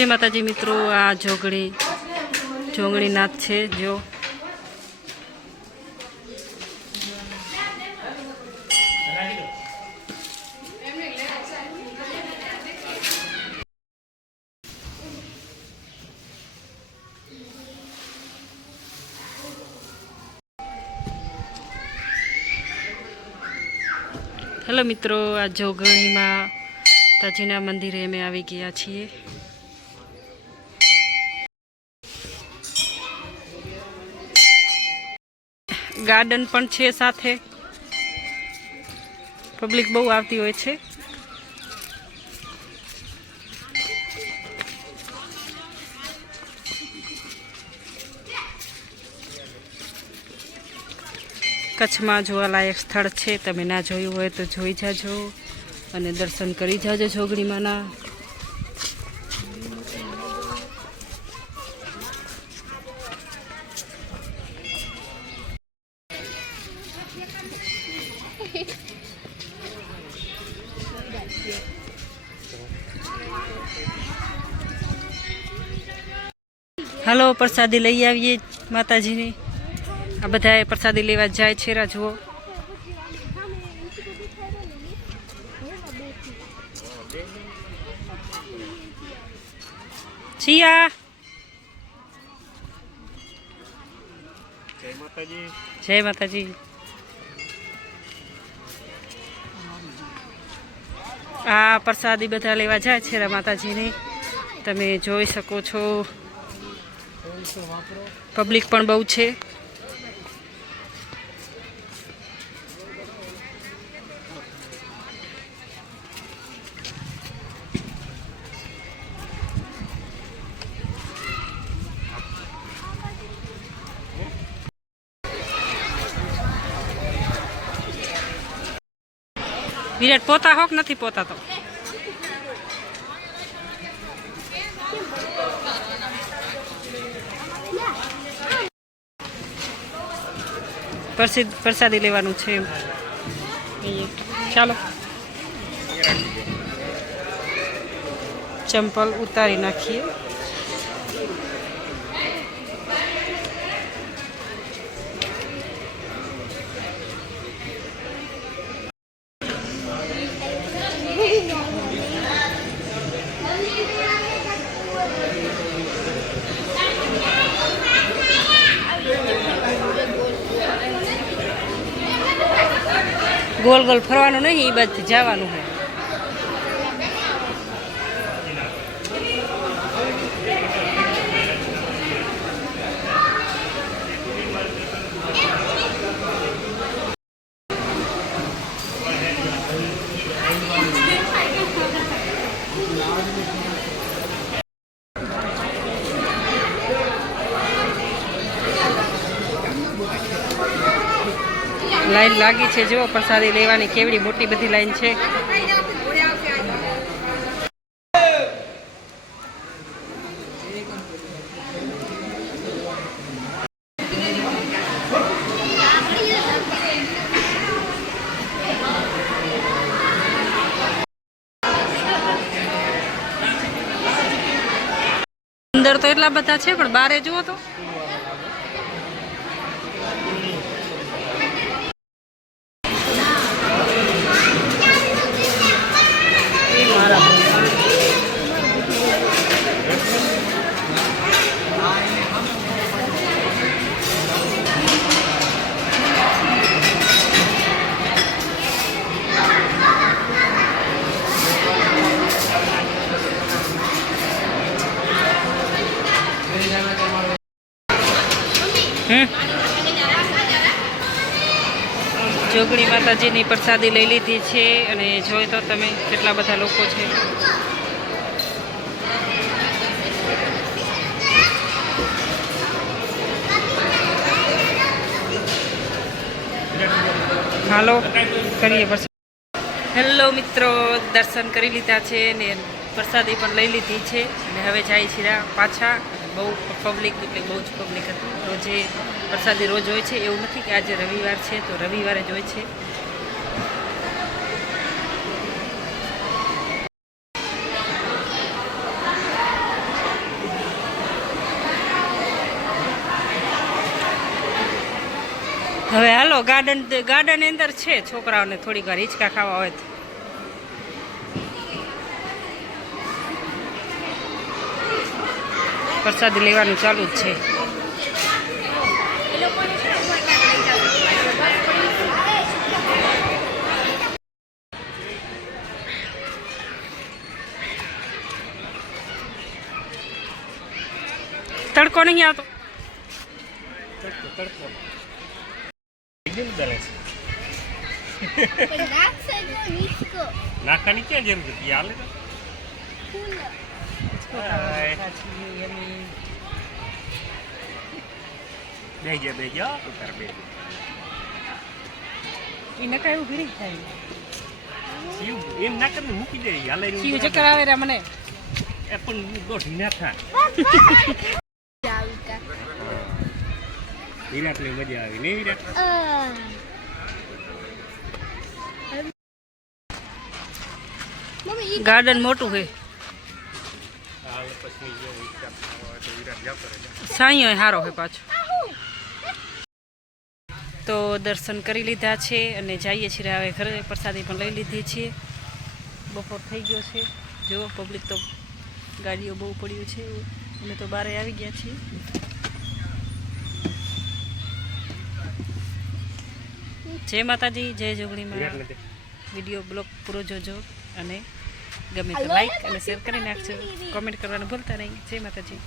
जय माताजी मित्रों। आ जोगणी नाथ छे जो हेलो मित्रों, आ जोगणी माताजीना मंदिरे अमे आवी गया छीए। गार्डन पण छे, साथे पब्लिक बहु आवती होय छे। कच्छ में जोवालायक स्थल है, तमे ना जोयुं होय तो जोई जाजो अने दर्शन करी जाजो जोगणी माना। हलो प्रसादी लई आवीए माताजी ने। आ बधाए प्रसादी लेवा जाय छे। रा जुओ छिया। जय माताजी। जय माताजी। आ प्रसादी बधा लेवा जाय छे रा माताजी ने। तमे जोई सको छो, पब्लिक पण बहु छे। विराट पोता हो कि नहीं पोता? तो प्रसादी लेवानुं छे। चलो चंपल उतारी नाखीए। गोल गोल फरवानुं नहीं, ई बाजु जवानुं है। लाइन लागी छे, जो प्रसादी लेवानी केवड़ी मोटी बधी लाइन छे। अंदर तो एटला बधा छे, पण बारे जुओ तो जोगणी माताजीनी प्रसादी लई लीधी छे अने जोई तो तमे केटला बधा लोको छे। हालो करिए प्रसाद। हेलो मित्रों, दर्शन करी लीधा छे ने प्रसादी पण लई लीधी छे अने हवे जाई छे पाछा। बहु पब्लिक એટલે બહુ જ પબ્લિક હતી। રોજે પ્રસાદી રોજ હોય છે, એવું નથી કે આજે રવિવાર છે તો રવિવારે જ હોય છે। હવે હાલો ગાર્ડન અંદર છે છોકરાઓને થોડીક વાર હિંચકા ખાવા હોય તો. પ્રસાદી લેવાનું ચાલુ જ છે. તડકો નહીં આવતો. નાખવાની ક્યાં જરૂર હતી હાલે બે જા તાર બે એને કઈ એવું ભીરી થાય એમ ના કરીને મૂકી દે હાલે શિવ ચક્કર આવે રે મને. એ પણ દોઢી ના થા વિરાટ ની મજા આવી નહીં વિરાટ ગાર્ડન મોટું છે. સાંયો સારો છે પાછો. તો દર્શન કરી લીધા છે અને જઈએ છીએ હવે ઘરે. પ્રસાદી પણ લઈ લીધી છે. બપોર થઈ ગયો છે. જો પબ્લિક તો ગાડીઓ બહુ પડ્યું છે. અમે તો બહાર આવી ગયા છીએ. જય માતાજી, જય જોગણીમાં. વિડીયો બ્લોગ પૂરો જોજો અને ગમે તો લાઈક અને શેર કરી નાખજો. કોમેન્ટ કરવાનું ભૂલતા નહીં. જય માતાજી.